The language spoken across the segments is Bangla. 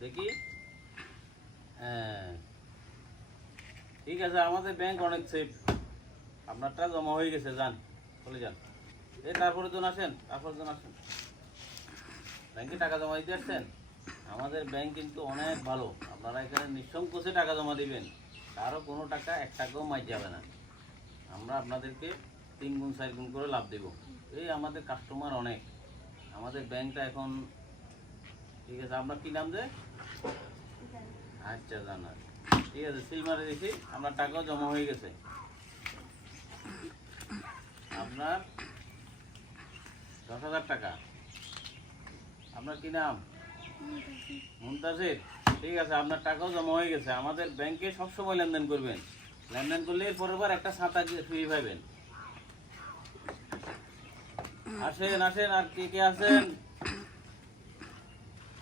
দেখি? হ্যাঁ। ঠিক আছে, আমাদের ব্যাংক অনেক সেফ আপনারটা জমা হয়ে গেছে, যান, চলে যান। এই তারপরে জন আসেন তারপরে জন আসেন। ব্যাংকে টাকা জমা দিতে আসছেন? আমাদের ব্যাংক কিন্তু অনেক ভালো। আপনারা এখানে নিঃসংকোচে টাকা জমা দিবেন। কারও কোনো টাকা এক টাকাও মাই যাবে না। আমরা আপনাদেরকে তিন গুণ, চার গুণ করে লাভ দেব। এই আমাদের কাস্টমার অনেক। আমাদের ব্যাংকটা এখন ঠিক আছে, আপনার কি নাম যে? আচ্ছা জানা ঠিক আছে সিল মারে দিছি আপনার টাকাও জমা হয়ে গেছে। আপনার দশ হাজার টাকা। আপনার কি নাম? মুমতাজির ঠিক আছে, আপনার টাকাও জমা হয়ে গেছে। আমাদের ব্যাংকে সবসময় লেনদেন করবেন। লেনদেন করলে পরের বার একটা ছাতা ফ্রি পাবেন। আসেন আসেন, আর কে কে আছেন?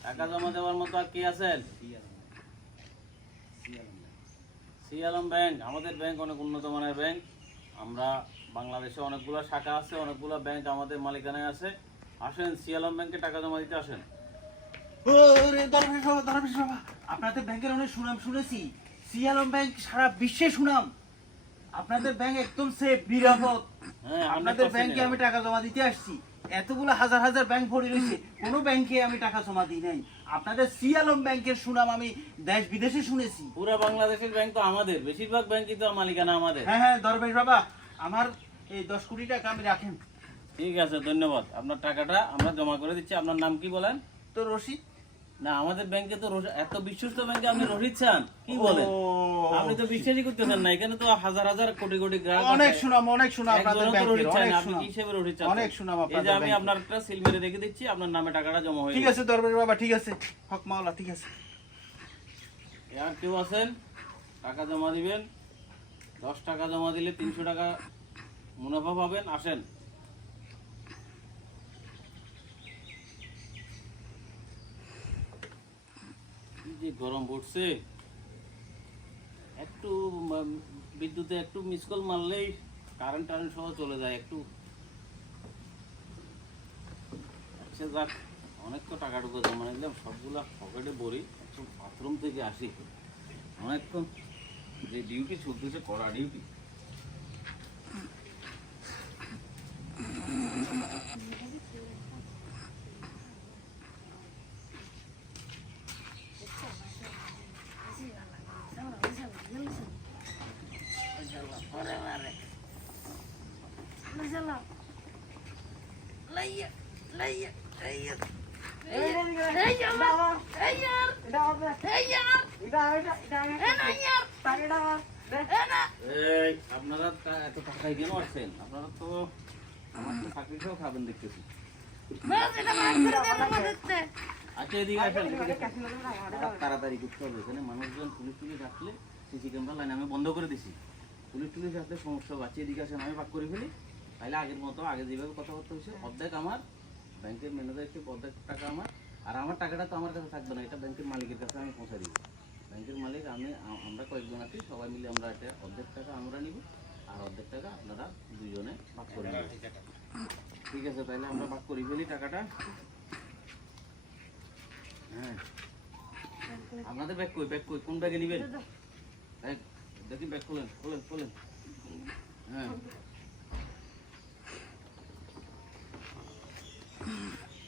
টাকা জমা দেওয়ার মতো আর কে আছেন? সি আলম ব্যাংক আমাদের ব্যাংক অনেক উন্নত মানের ব্যাংক। আমরা বাংলাদেশে অনেকগুলো শাখা আছে অনেকগুলো ব্যাংক আমাদের মালিকানায় আছে। আসেন সি আলম ব্যাংকে টাকা জমা দিতে আসেন। আপনাদের ব্যাংকের অনেক সুনাম শুনেছি। সিয়ালম ব্যাংক সারা বিশ্বে সুনাম। আপনাদের ব্যাংক একদম সেফ নিরাপদ। হ্যাঁ আপনাদের ব্যাংকে আমি টাকা জমা দিতে আসছি। এতগুলো হাজার হাজার ব্যাংক ভরে রয়েছে কোনো ব্যাংকে আমি টাকা জমা দিই নাই। আপনাদের সি আলম ব্যাংকের সুনাম আমি দেশ বিদেশে শুনেছি। পুরো বাংলাদেশের ব্যাংক তো আমাদের বেশিরভাগ ব্যাংকই তো মালিকানা আমাদের। হ্যাঁ হ্যাঁ দরবেশ বাবা আমার এই দশ কোটি টাকা আমি রাখেন। ঠিক আছে ধন্যবাদ। আপনার টাকাটা আমরা জমা করে দিচ্ছি। আপনার নাম কি বলেন? তো রশিদ। না আমাদের ব্যাংকে তো এত বিশ্বস্ত ব্যাংকে আপনি রোহিত চান কি বলেন? আপনি তো বিশ্বাসই করতেছেন না এখানে তো হাজার হাজার কোটি কোটি গ্রাহক অনেক। সুনাম অনেক সুনাম আপনাদের একজনও তো ব্যাংকের রোহিত চায় অনেক আপনি সুনাম। কি হিসেবে রোহিত চান? অনেক সুনাম এই যে আমি আপনার একটা সিল মেরে রেখে দিচ্ছি আপনার নামে টাকাটা জমা হয়ে ঠিক আছে দরবেশ বাবা ঠিক আছে। হক মাওলা ঠিক আছে। আর কেউ আছেন? টাকা জমা দিবেন। দশ টাকা জমা দিলে তিনশো টাকা মুনাফা পাবেন আসেন। যে গরম পড়ছে, একটু বিদ্যুতে একটু মিস কল মারলেই কারেন্ট টারেন্ট সহ চলে যায় একটু। আচ্ছা যাক, অনেক তো টাকা টুকু জমা নিলাম সবগুলা পকেটে ভরি একটু বাথরুম থেকে আসি। অনেকক্ষণ যে ডিউটি চলতেছে, কড়া ডিউটি খাবেন আচ্ছা এদিকে তাড়াতাড়ি করতে হবে, এখানে মানুষজন পুলিশ টুলিশ রাখলে সিসি ক্যামেরা লাইন আমি বন্ধ করে দিছি। পুলিশ টুলিশ রাখলে সমস্যা হবে। আচ্ছা এদিকে আসেন, আমি ভাগ করে ফেলি। তাহলে আগের মতো আগে যেভাবে কথাবার্তা হয়েছে অর্ধেক আমার ব্যাংকের ম্যানেজার থেকে অর্ধেক টাকা আমার আর আমার টাকাটা তো আমার কাছে থাকবে না এটা ব্যাংকের মালিকের কাছে আমি পৌঁছে দিব। ব্যাংকের মালিক আমি আমরা কয়েকজন আছি সবাই মিলে আমরা এটা অর্ধেক টাকা আমরা নিব আর অর্ধেক টাকা আপনারা দুজনে ভাগ করে নেবেন। ঠিক আছে তাহলে আমরা ভাগ করে ফেলি টাকাটা। হ্যাঁ। আপনাদের ব্যাগ কই ব্যাগ কই কোন ব্যাগে নেবেন? দেখি ব্যাগ খোলেন খোলেন খোলেন। হ্যাঁ।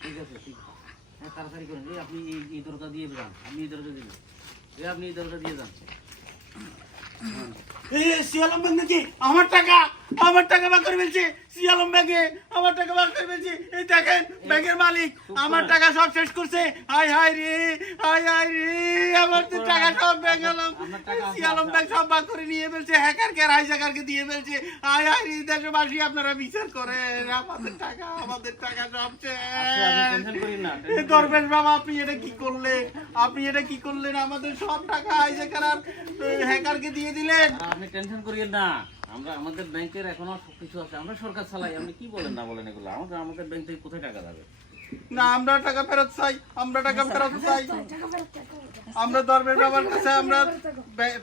ঠিক আছে ঠিক। হ্যাঁ তাড়াতাড়ি করেন আপনি দরজা দিয়ে যান আপনি এই দরজা দিবেন এই আপনি এই দিয়ে যান এই সিয়ালম ব্যাংক নাকি আমার টাকা আমার টাকা বাকর করে শিয়ালম ব্যাংকে আমার টাকা বার করে ফেলছে। এই দেখেন ব্যাংকের মালিক আমার টাকা সব শেষ করছে। হাই হাই রে হাই হাই রে আমার তো টাকা সব ব্যাংক আলম সিয়ালম ব্যাংক সব করে নিয়ে ফেলছে। হ্যাকার কে হাইজাকারকে দিয়ে ফেলছে। হাই হাই রে দেশবাসী আপনারা বিচার করেন। আমাদের টাকা আমাদের টাকা সব আপনি শেষ দরবেশ বাবা আপনি এটা কি করলেন? আপনি এটা কি করলেন? আমাদের সব টাকা হাইজাকার আর হ্যাকারকে দিয়ে দিলেন। আপনি টেনশন করিয়েন না। আমরা আমাদের ব্যাংকের এখনও সবকিছু আছে। আমরা সরকার চালাই আপনি কি বলেন না বলেন এগুলো? আমাদের আমাদের ব্যাংক থেকে কোথায় টাকা যাবে? না আমরা টাকা ফেরত চাই আমরা টাকা ফেরত চাই। আমরা দরবেশ বাবার কাছে আমরা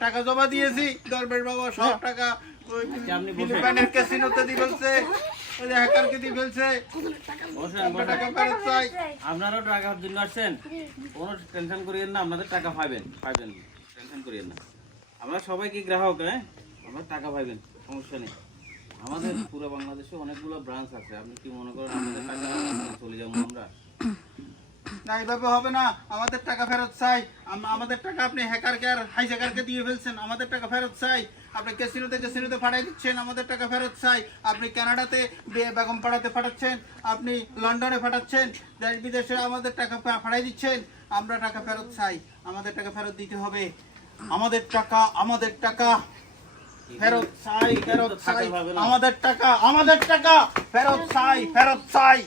টাকা জমা দিয়েছি। দরবেশ বাবা সব টাকা ওই আচ্ছা। ফিলিপাইনের ক্যাসিনোতে দিয়ে বলছে ওই যে হ্যাকারকে দিয়ে ফেলছে। আমরা টাকা ফেরত চাই। আপনারাও টাকার জন্য আসছেন? কোনো টেনশন করিয়েন না আপনাদের টাকা পাবেন পাবেন টেনশন করিয়েন না। আমরা সবাই কি গ্রাহক হ্যাঁ? আমরা টাকা পাবেন সমস্যা নেই। আমাদের পুরো বাংলাদেশে অনেকগুলো ব্রাঞ্চ আছে। আপনি কি মনে করেন আমাদের টাকা চলে যাব আমরা? না, এইভাবে হবে না। আমাদের টাকা ফেরত চাই। আম- আমাদের টাকা আপনি হ্যাকারকে আর হাইজ্যাকারকে দিয়ে ফেলছেন। আমাদের টাকা ফেরত চাই। আপনি ক্যাসিনোতে ক্যাসিনোতে পাঠাই দিচ্ছেন। আমাদের টাকা ফেরত চাই। আপনি কানাডাতে বেগম পাড়াতে পাঠাচ্ছেন। আপনি লন্ডনে পাঠাচ্ছেন। দেশ বিদেশে আমাদের টাকা পাঠাই দিচ্ছেন। আমরা টাকা ফেরত চাই। আমাদের টাকা ফেরত দিতে হবে। আমাদের টাকা আমাদের টাকা। ফেরত চাই ফেরত চাই। আমাদের টাকা আমাদের টাকা। ফেরত চাই ফেরত চাই।